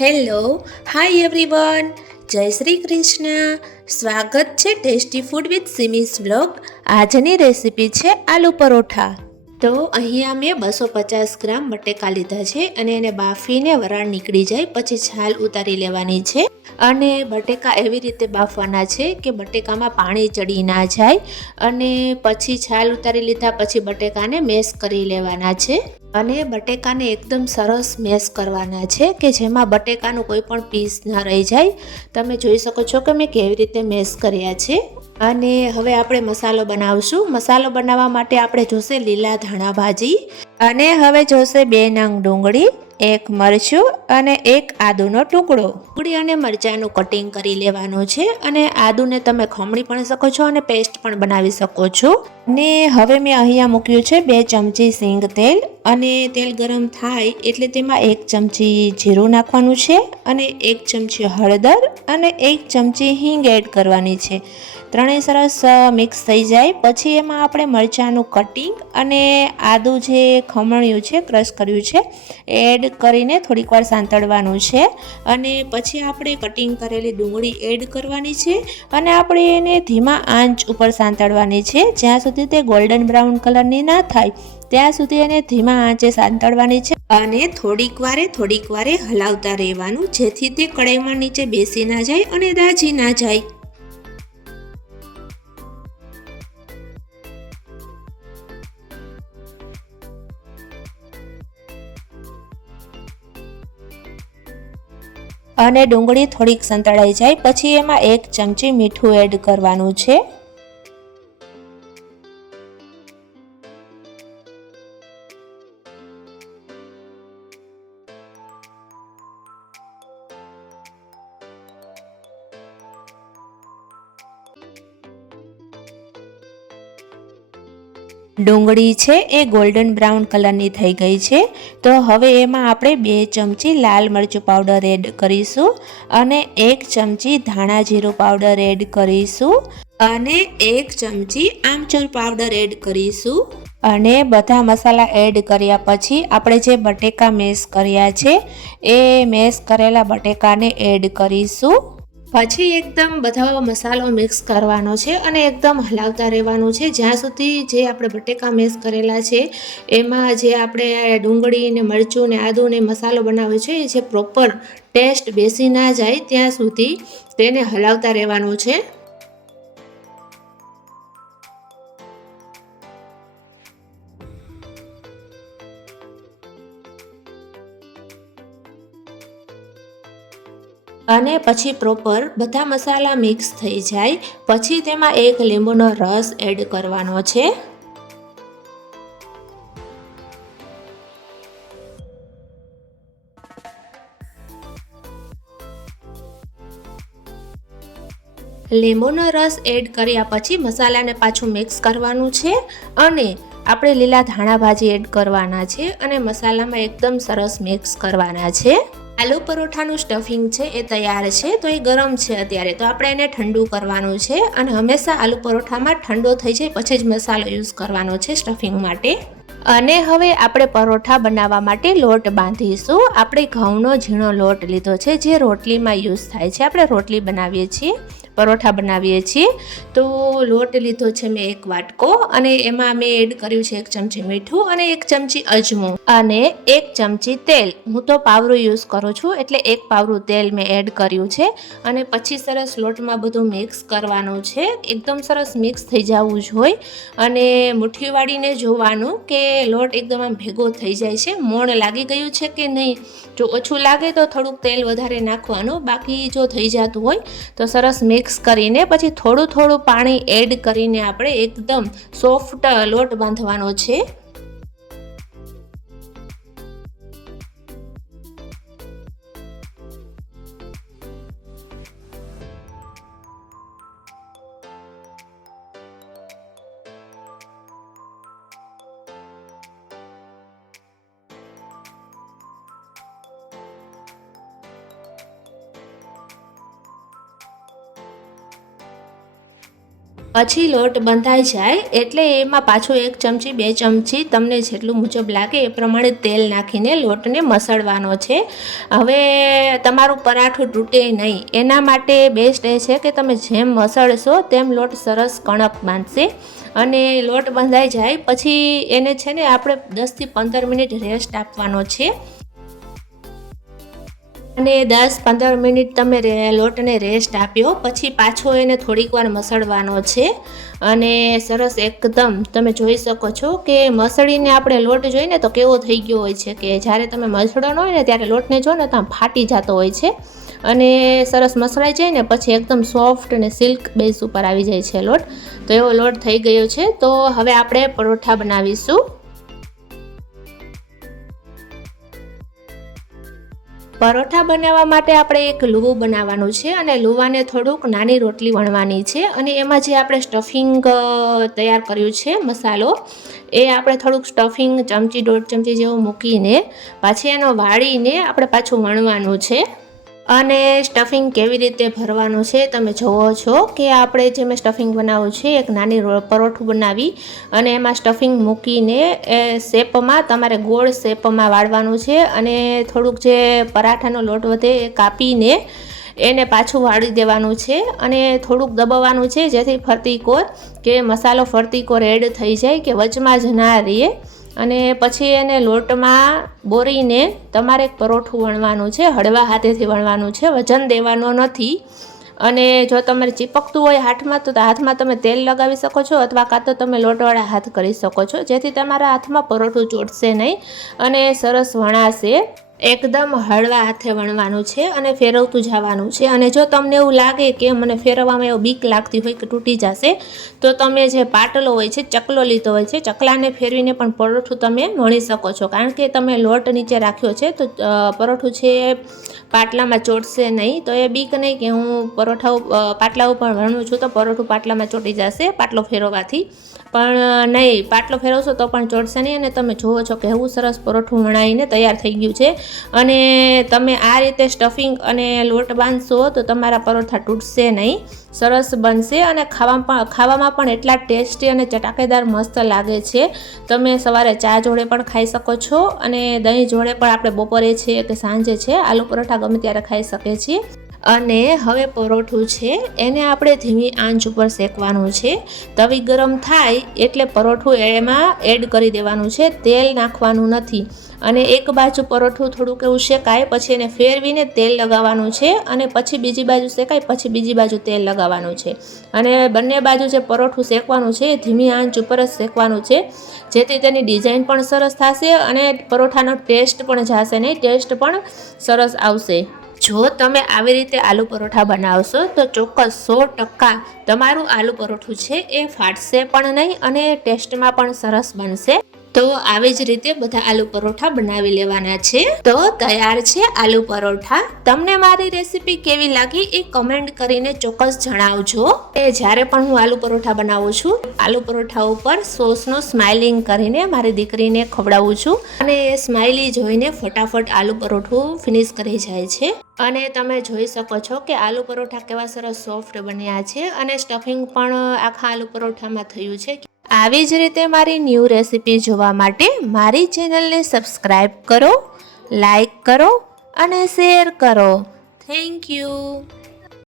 Hello, hi everyone, જય શ્રી કૃષ્ણ. સ્વાગત છે ટેસ્ટી ફૂડ વિથ સિમીસ વ્લોગ. આજની રેસીપી છે આલુ પરોઠા. તો અહીંયા મેં 250 ગ્રામ બટેકા લીધા છે અને એને બાફીને વરાળ નીકળી જાય પછી છાલ ઉતારી લેવાની છે. અને બટેકા એવી રીતે બાફવાના છે કે બટેકામાં પાણી ચડી ના જાય. અને પછી છાલ ઉતારી લીધા પછી બટેકાને મેશ કરી લેવાના છે. અને બટેકાને એકદમ સરસ મેશ કરવાના છે કે જેમાં બટેકાનું કોઈ પણ પીસ ના રહી જાય. તમે જોઈ શકો છો કે મેં કેવી રીતે મેશ કર્યા છે. અને હવે આપણે મસાલો બનાવશું. મસાલો બનાવવા માટે આપણે જોશે લીલા ધાણા ભાજી, અને હવે જોશે 2 નંગ ડુંગળી, 1 મરચું અને 1 આદુનો ટુકડો. ડુંગળી અને મરચાંનું કટિંગ કરી લેવાનું છે. અને આદુને તમે ખમણી પણ શકો છો અને પેસ્ટ પણ બનાવી શકો છો. ને હવે મેં અહીંયા મૂક્યું છે 2 ચમચી સિંગ તેલ. અને તેલ ગરમ થાય એટલે તેમાં 1 ચમચી જીરું નાખવાનું છે અને 1 ચમચી હળદર અને 1 ચમચી હિંગ એડ કરવાની છે. ત્રણેય સરસ મિક્સ થઈ જાય પછી એમાં આપણે મરચાંનું કટિંગ અને આદું જે ખમણ્યું છે, ક્રશ કર્યું છે, એડ કરીને થોડીક વાર સાંતળવાનું છે. અને પછી આપણે કટિંગ કરેલી ડુંગળી એડ કરવાની છે અને આપણે એને ધીમા આંચ ઉપર સાંતળવાની છે. જ્યાં સુધી તે ગોલ્ડન બ્રાઉન કલરની ના થાય ત્યાં સુધી એને ધીમા આંચે સાંતળવાની છે. અને થોડીક વારે હલાવતા રહેવાનું જેથી તે કડાઈમાં નીચે બેસી ના જાય અને દાજી ના જાય. અને ડુંગળી થોડીક સંતળાઈ જાય પછી એમાં 1 ચમચી મીઠું એડ કરવાનું છે. ડુંગળી છે એ ગોલ્ડન બ્રાઉન કલરની થઈ ગઈ છે. તો હવે એમાં આપણે 2 ચમચી લાલ મરચું પાવડર એડ કરીશું અને 1 ચમચી ધાણા જીરું પાવડર એડ કરીશું અને 1 ચમચી આમચૂર પાવડર એડ કરીશું. અને બધા મસાલા એડ કર્યા પછી આપણે જે બટેકા મેશ કર્યા છે એ મેશ કરેલા બટેકાને એડ કરીશું. પછી એકદમ બધો મસાલો મિક્સ કરવાનો છે અને એકદમ હલાવતા રહેવાનું છે જ્યાં સુધી જે આપણે બટેકા મેશ કરેલા છે એમાં જે આપણે ડુંગળી ને મરચું ને આદુ ને મસાલો બનાવ્યો છે એ જે પ્રોપર ટેસ્ટ બેસી ના જાય ત્યાં સુધી તેને હલાવતા રહેવાનું છે. અને પછી પ્રોપર બધા મસાલા મિક્સ થઈ જાય પછી તેમાં 1 લીંબુનો રસ એડ કરવાનો છે. લીંબુનો રસ એડ કર્યા પછી મસાલાને પાછું મિક્સ કરવાનું છે અને આપણે લીલા ધાણા ભાજી એડ કરવાના છે અને મસાલામાં એકદમ સરસ મિક્સ કરવાના છે. આલુ પરોઠાનું સ્ટફિંગ છે એ તૈયાર છે. તો એ ગરમ છે અત્યારે, તો આપણે એને ઠંડુ કરવાનું છે અને હંમેશા આલુ પરોઠામાં ઠંડો થઈ જાય પછી જ મસાલો યુઝ કરવાનો છે સ્ટફિંગ માટે. અને હવે આપણે પરોઠા બનાવવા માટે લોટ બાંધીશું. આપણે ઘઉંનો ઝીણો લોટ લીધો છે જે રોટલીમાં યુઝ થાય છે. આપણે રોટલી બનાવીએ છીએ, પરોઠા બનાવીએ છીએ. તો લોટ લીધો છે મેં 1 વાટકો અને એમાં મેં એડ કર્યું છે 1 ચમચી મીઠું અને 1 ચમચી અજમો અને 1 ચમચી તેલ. હું તો પાવરું યુઝ કરું છું એટલે 1 પાવરું તેલ મેં એડ કર્યું છે. અને પછી સરસ લોટમાં બધું મિક્સ કરવાનું છે. એકદમ સરસ મિક્સ થઈ જવું જોઈએ અને મુઠ્ઠી વાળીને જોવાનું કે લોટ એકદમ આમ ભેગો થઈ જાય છે, મોણ લાગી ગયું છે કે નહીં. જો ઓછું લાગે તો થોડુંક તેલ વધારે નાખવાનું, બાકી જો થઈ જતું હોય તો સરસ મિક્સ કરીને પછી થોડું પાણી એડ કરીને આપણે એકદમ સોફ્ટ લોટ બાંધવાનો છે. પછી લોટ બંધાઈ જાય એટલે એમાં પાછું 1 ચમચી 2 ચમચી તમને જેટલું મુજબ લાગે એ પ્રમાણે તેલ નાખીને લોટને મસળવાનો છે. હવે તમારું પરાઠું તૂટે નહીં એના માટે બેસ્ટ એ છે કે તમે જેમ મસળશો તેમ લોટ સરસ કણક બાંધશે. અને લોટ બંધાઈ જાય પછી એને છે ને આપણે 10 થી 15 મિનિટ રેસ્ટ આપવાનો છે. અને 10-15 મિનિટ તમે લોટને રેસ્ટ આપ્યો પછી પાછો એને થોડીક વાર મસળવાનો છે. અને સરસ એકદમ તમે જોઈ શકો છો કે મસળીને આપણે લોટ જોઈને તો કેવો થઈ ગયો હોય છે કે જ્યારે તમે મસળવાનો હોય ને ત્યારે લોટને જો ને તો ફાટી જતો હોય છે. અને સરસ મસળાઈ જાય ને પછી એકદમ સોફ્ટ અને સિલ્ક બેઝ ઉપર આવી જાય છે લોટ. તો એવો લોટ થઈ ગયો છે. તો હવે આપણે પરોઠા બનાવીશું. પરોઠા બનાવવા માટે આપણે એક લુવું બનાવવાનું છે અને લુવાને થોડુંક નાની રોટલી વણવાની છે. અને એમાં જે આપણે સ્ટફિંગ તૈયાર કર્યું છે મસાલો એ આપણે થોડુંક સ્ટફિંગ ચમચી 1.5 ચમચી જેવું મૂકીને પાછી એનો વાળીને આપણે પાછું વણવાનું છે. અને સ્ટફિંગ કેવી રીતે ભરવાનું છે તમે જોવો છો કે આપણે જે મેં સ્ટફિંગ બનાવ્યું છે એક નાની પરોઠું બનાવી અને એમાં સ્ટફિંગ મૂકીને એ શેપમાં તમારે ગોળ શેપમાં વાળવાનું છે. અને થોડુંક જે પરાઠાનો લોટ વધે એ કાપીને એને પાછું વાળી દેવાનું છે. અને થોડુંક દબાવવાનું છે જેથી ફરતી કોર કે મસાલો ફરતી કોર એડ થઈ જાય કે વચમાં જ ના રહે. અને પછી એને લોટમાં બોરીને તમારે એક પરોઠું વણવાનું છે. હળવા હાથેથી વણવાનું છે, વજન દેવાનો નથી. અને જો તમારે ચીપકતું હોય હાથમાં તો હાથમાં તમે તેલ લગાવી શકો છો અથવા કાં તો તમે લોટવાળા હાથ કરી શકો છો જેથી તમારા હાથમાં પરોઠું ચોટશે નહીં અને સરસ વણાશે. એકદમ હળવા હાથે વણવાનું છે અને ફેરવતું જવાનું છે. અને જો તમને એવું લાગે કે મને ફેરવવામાં એવું બીક લાગતી હોય કે તૂટી જશે તો તમે જે પાટલો હોય છે, ચકલો લીધો હોય છે, ચકલાને ફેરવીને પણ પરોઠું તમે વણી શકો છો. કારણ કે તમે લોટ નીચે રાખ્યો છે તો પરોઠું છે પાટલામાં ચોટશે નહીં. તો એ બીક નહીં કે હું પાટલા ઉપર વણું છું તો પરોઠું પાટલામાં ચોટી જશે પાટલો ફેરવવાથી. પણ નહીં, પાટલો ફેરવશો તો પણ ચોટશે નહીં. અને તમે જુઓ છો કે એવું સરસ પરોઠું વણાઈને તૈયાર થઈ ગયું છે. અને તમે આ રીતે સ્ટફિંગ અને લોટ બાંધશો તો તમારા પરોઠા તૂટશે નહીં, સરસ બનશે. અને ખાવામાં પણ એટલા ટેસ્ટી અને ચટાકેદાર મસ્ત લાગે છે. તમે સવારે ચા જોડે પણ ખાઈ શકો છો અને દહીં જોડે પણ આપણે બપોરે છે કે સાંજે છે આલુ પરોઠા ગમે ત્યારે ખાઈ શકીએ છીએ. અને હવે પરોઠું છે એને આપણે ધીમી આંચ ઉપર શેકવાનું છે. તવી ગરમ થાય એટલે પરોઠું એમાં એડ કરી દેવાનું છે, તેલ નાખવાનું નથી. અને એક બાજુ પરોઠું થોડુંક એવું શેકાય પછી એને ફેરવીને તેલ લગાવવાનું છે. અને પછી બીજી બાજુ શેકાય પછી બીજી બાજુ તેલ લગાવવાનું છે. અને બંને બાજુ જે પરોઠું શેકવાનું છે ધીમી આંચ ઉપર જ શેકવાનું છે જેથી તેની ડિઝાઇન પણ સરસ થશે અને પરોઠાનો ટેસ્ટ પણ જશે નહીં, ટેસ્ટ પણ સરસ આવશે. જો તમે આવી રીતે આલુ પરોઠા બનાવશો તો ચોક્કસ 100% તમારું આલુ પરોઠું છે એ ફાટશે પણ નહીં અને ટેસ્ટમાં પણ સરસ બનશે. તો આવી જ રીતે બધા આલુ પરોઠા બનાવી લેવાના છે. તો તૈયાર છે આલુ પરોઠા. તમને મારી રેસીપી કેવી લાગી એ કમેન્ટ કરીને ચોક્કસ જણાવજો. જ્યારે પણ હું આલુ પરોઠા બનાવું છું આલુ પરોઠા ઉપર સોસનું સ્માઇલિંગ કરીને મારી દીકરીને ખવડાવું છું અને એ સ્માઇલી જોઈને ફટાફટ આલુ પરોઠું ફિનિશ કરી જાય છે. અને તમે જોઈ શકો છો કે આલુ પરોઠા કેવા સરસ સોફ્ટ બન્યા છે અને સ્ટફિંગ પણ આખા આલુ પરોઠામાં થયું છે. આવી જ રીતે મારી ન્યૂ રેસીપી જોવા માટે મારી ચેનલને સબસ્ક્રાઈબ કરો, લાઈક કરો અને શેર કરો. Thank you.